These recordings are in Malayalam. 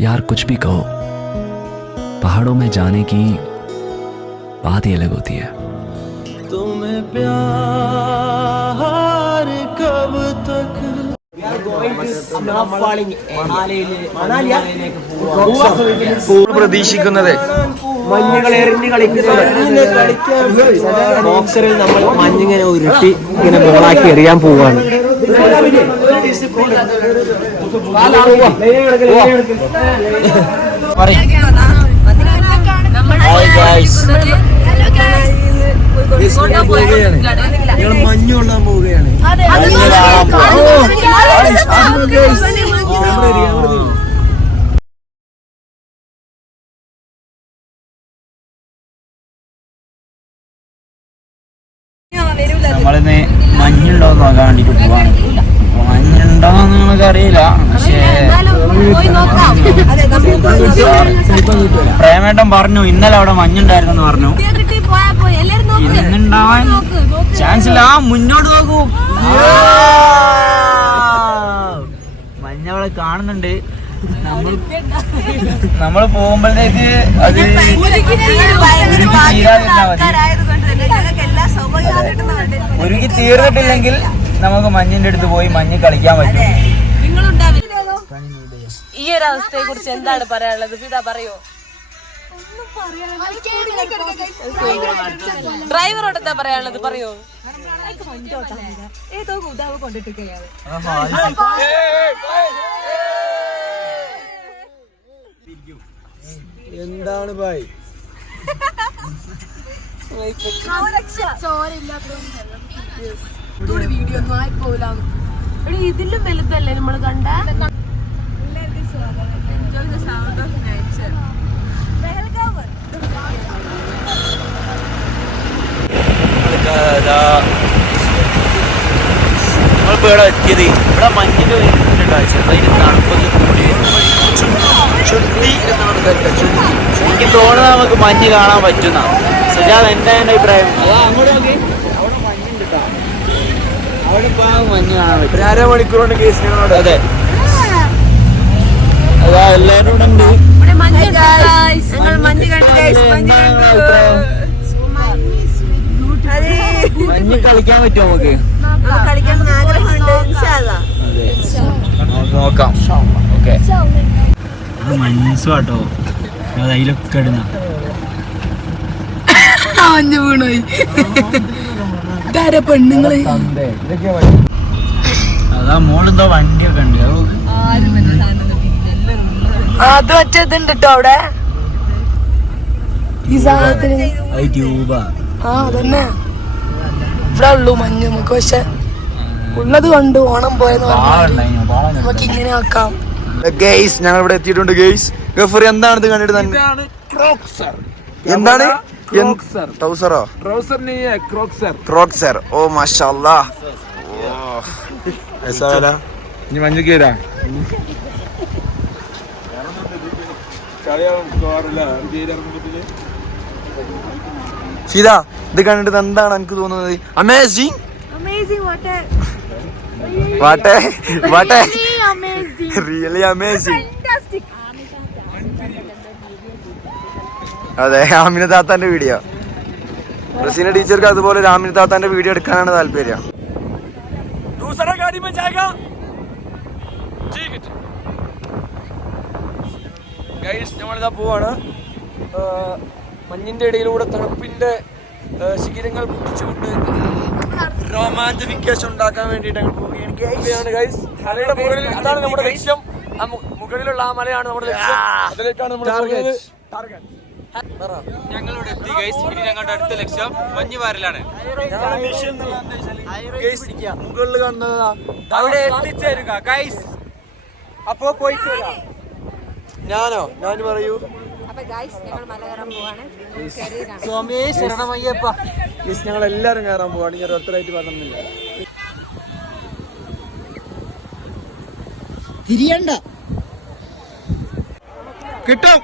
यार कुछ भी कहो, पहाड़ों में जाने की बात ही अलग होती है। तुम्हें प्यार कब तक। പ്രതീക്ഷിക്കുന്നത് മഞ്ഞുകൾ എറിഞ്ഞ് കളിക്കുന്നത് ബോക്സറിൽ നമ്മൾ മഞ്ഞിങ്ങനെ ഉരുട്ടി ഇങ്ങനെ ബോളാക്കി എറിയാൻ പോവാണ്. ഞങ്ങൾ മഞ്ഞ് കൊള്ളാൻ പോവുകയാണ്. നമ്മളിന്ന് മഞ്ഞുണ്ടോന്ന് നോക്കാൻ വേണ്ടിട്ട് പോവാണ്. മഞ്ഞുണ്ടോന്ന് നമുക്ക് അറിയില്ല, പക്ഷേ പ്രേമേട്ടൻ പറഞ്ഞു ഇന്നലെ അവിടെ മഞ്ഞുണ്ടായിരുന്നു പറഞ്ഞു. ഇന്നുണ്ടാവാൻ ചാൻസ് ഇല്ല. മുന്നോട്ട് നോക്കൂ, മഞ്ഞവളെ കാണുന്നുണ്ട്. നമ്മൾ പോകുമ്പോഴത്തേക്ക് അത് ഉരുകി തീർന്നിട്ടില്ലെങ്കിൽ നമുക്ക് മഞ്ഞിന്റെ അടുത്ത് പോയി മഞ്ഞ് കളിക്കാൻ പറ്റും. ഈ ഒരു അവസ്ഥയെ കുറിച്ച് എന്താണ് പറയാനുള്ളത്? ഫിദ പറയോ. ഡ്രൈവറോട് എന്താ പറയാനുള്ളത്? പറയോ. എന്താണ് ഭായ് വീഡിയോ ഒന്നും ആയി പോല. ഇതിലും വലുതല്ലേ നമ്മള് കണ്ട. നമ്മളിപ്പോ ഇവിടെ എത്തിയത് ഇവിടെ മഞ്ഞിന്റെ തണുപ്പൊക്കെ കൂടി ചുരുത്തി എന്നാണ് എനിക്ക് തോന്നുന്നത് നമുക്ക് മഞ്ഞ് കാണാൻ പറ്റുന്ന. സുജാത് എന്താ എന്റെ അഭിപ്രായം? അങ്ങോട്ട് നോക്കി, അവിടെ മഞ്ഞുണ്ട് കേട്ടോ. അവിടെ ഇപ്പൊ മഞ്ഞ് കാണാൻ പറ്റും. 1.5 മണിക്കൂർ കൊണ്ട് കേസിനോട്. അതെ, അതാ എല്ലാവരും കൂടെ ഉണ്ട്. മഞ്ഞ് കളിക്കാൻ പറ്റുമോ നമുക്ക്? നോക്കാം. ഓക്കെ, മഞ്ഞുട്ടോ അതിലൊക്കെ ഇടുന്ന മഞ്ഞ് വീണോയി. പെണ്ണുങ്ങള് അതാ മോളെന്തോ വണ്ടിയൊക്കെ ഉണ്ട്. അത് മറ്റേതുണ്ട് കേട്ടോ അവിടെ ഈ സാധനത്തിന്. അതന്നെ ഇവിടെ ഉള്ളു മഞ്ഞ് നമുക്ക്. പക്ഷെ ഉള്ളത് കണ്ട് ഓണം പോയെന്ന് പറഞ്ഞാൽ നമുക്ക് ഇങ്ങനെ ആക്കാം. ഞങ്ങൾ ഇവിടെ എത്തിയിട്ടുണ്ട്. ഗെയ്സ് ഗഫൂർ എന്താണ് ഇത് കണ്ടിട്ട് തന്നെ? എന്താണ് ട്രൗസറോ? ക്രോക്സർ. ഓ മാഷാഅല്ലാഹ്. ഇനി മഞ്ഞ് കേറാ ഫിദ ഇത് കണ്ടിട്ട് എന്താണ് എനിക്ക് തോന്നുന്നത്? അമേസിംഗ്. Really amazing. അതെ, ആമിന താത്താന്റെ വീഡിയോ. റസീന ടീച്ചർക്ക് അതുപോലെ ആമിന താത്താന്റെ വീഡിയോ എടുക്കാനാണ് താല്പര്യം. നമ്മളിതാ പോവാണ്. മഞ്ഞിന്റെ ഇടയിലൂടെ തണുപ്പിന്റെ ശിഖരങ്ങൾ പൊട്ടിച്ചുകൊണ്ട് റൊമാൻറ്റിഫിക്കേഷൻ ഉണ്ടാക്കാൻ വേണ്ടിയിട്ട് പോവുകയാണ് ഗൈസ്. മലയുടെ മുകളിൽ അതാണ് നമ്മുടെ ലക്ഷ്യം. മുകളിലുള്ള ആ മലയാണ് നമ്മുടെ ലക്ഷ്യം. അതിലേക്കാണ് നമ്മൾ ഞങ്ങളിവിടെ എത്തി ഗൈസ്. ഇനി ഞങ്ങളുടെ അടുത്ത ലക്ഷ്യം മഞ്ഞുവാരലാണ്. മുകളിൽ കാണുന്നതാ അവിടെ എത്തിച്ചേരുക ഗൈസ്. അപ്പോ പോയിട്ട് വരാം. ഞാൻ പറയൂ. ഞങ്ങൾ എല്ലാരും കയറാൻ പോവാണ്. ഞാൻ ഒത്തരായിട്ട് പറഞ്ഞില്ല. തിരിയണ്ട കിട്ടും.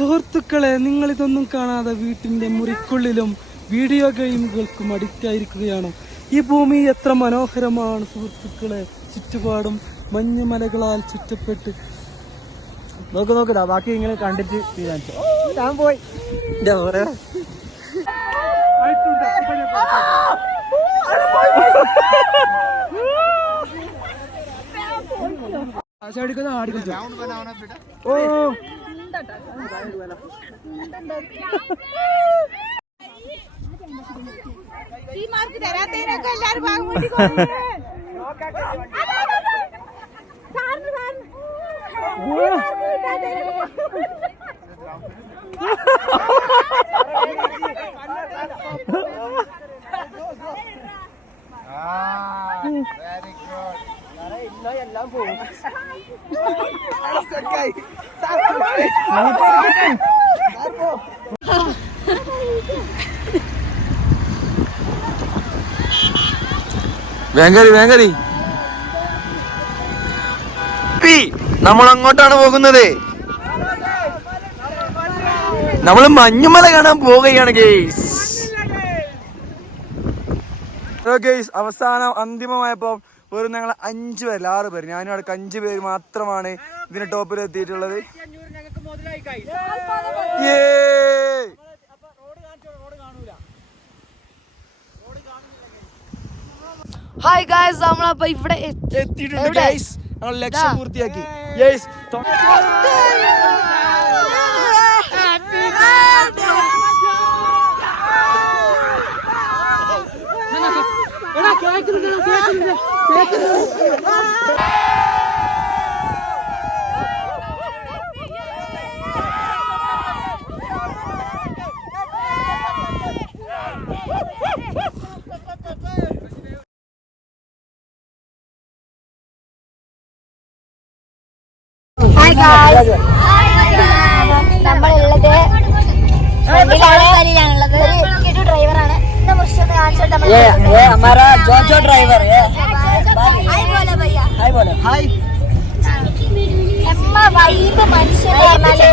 സുഹൃത്തുക്കളെ, നിങ്ങൾ ഇതൊന്നും കാണാതെ വീട്ടിന്റെ മുറിക്കുള്ളിലും വീഡിയോ ഗെയിമുകൾക്കും അഡിക്റ്റായിരിക്കുകയാണോ? ഈ ഭൂമി എത്ര മനോഹരമാണ് സുഹൃത്തുക്കളെ. ചുറ്റുപാടും മഞ്ഞുമലകളാൽ ചുറ്റപ്പെട്ട്. നോക്കുതാ ബാക്കി ഇങ്ങനെ കണ്ടിട്ട് തീരുമാനിച്ചു. ഞാൻ പോയി ഓ ഈ മാർക്ക് തരാത്തതിനൊക്കെ എല്ലാരും ഭാഗം കൂട്ടി വേങ്കരി നമ്മൾ അങ്ങോട്ടാണ് പോകുന്നത്. നമ്മൾ മഞ്ഞുമല കാണാൻ പോവുകയാണ് ഗെയ്സ്. അവസാനം അന്തിമമായപ്പോ വെറും ഞങ്ങൾ 5 പേര് 6 പേര്, ഞാനും അടക്കം 5 പേര് മാത്രമാണ് ഇതിന് ടോപ്പിൽ എത്തിയിട്ടുള്ളത്. ഹായ് ഗായ്സ്, നമ്മളപ്പോ ഇവിടെ എത്തിയിട്ടുണ്ട് ഗൈസ്. ഞങ്ങൾ ലക്ഷ്യം പൂർത്തിയാക്കി. ഗൈസ് നമ്മളുള്ളത് ഡ്രൈവറാണ്. വൈബ് മനുഷ്യന്മാര്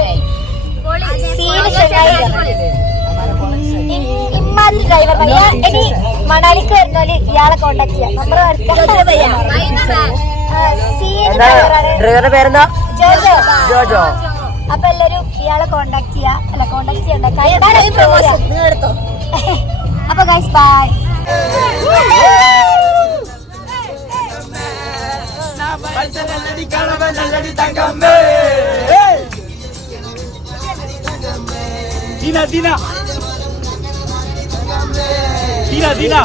ഇമ്മാതിരി ഡ്രൈവർ. ഇനി മണാലിക്ക് വരുന്നോല് ഇയാളെ കോണ്ടാക്ട് ചെയ്യാം. നമ്പർ ഡ്രൈവറുടെ പേരെന്താ? ജോജോ. അപ്പൊ എല്ലാരും ഇയാളെ കോണ്ടാക്ട് ചെയ്യാ. അല്ല കോണ്ടാക്ട് ചെയ്യണ്ട, എടുത്തോ. അപ്പൊ ഗൈസ് ബൈ. Dina